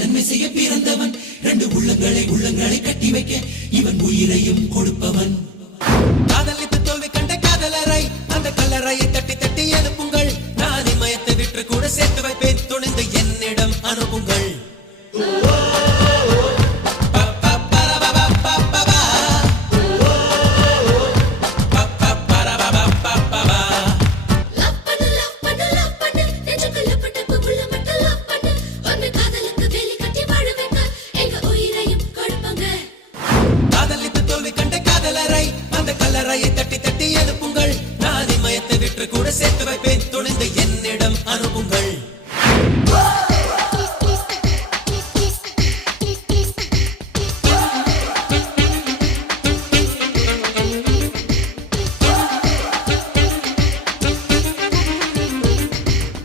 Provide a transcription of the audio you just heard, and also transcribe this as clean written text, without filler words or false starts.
நன்மை செய்ய பிறந்தவன். ரெண்டு உள்ளங்களை கட்டி வைக்க இவன் உயிரையும் கொடுப்பவன். காதலித்து தோல்வி கண்ட காதலரை அந்த கல்லறையை தட்டி தட்டி எழுப்புங்கள். நான் இமயத்தை விற்று கூட சேர்த்து வைப்பேன், துணிந்து என்னிடம் அனுப்புங்கள். கல்லறையை தட்டி தட்டி எழுப்புங்கள். நான் இமயத்தை விற்று கூட சேர்த்து வைப்பேன், துணிந்து என்னிடம் அனுப்புங்கள்.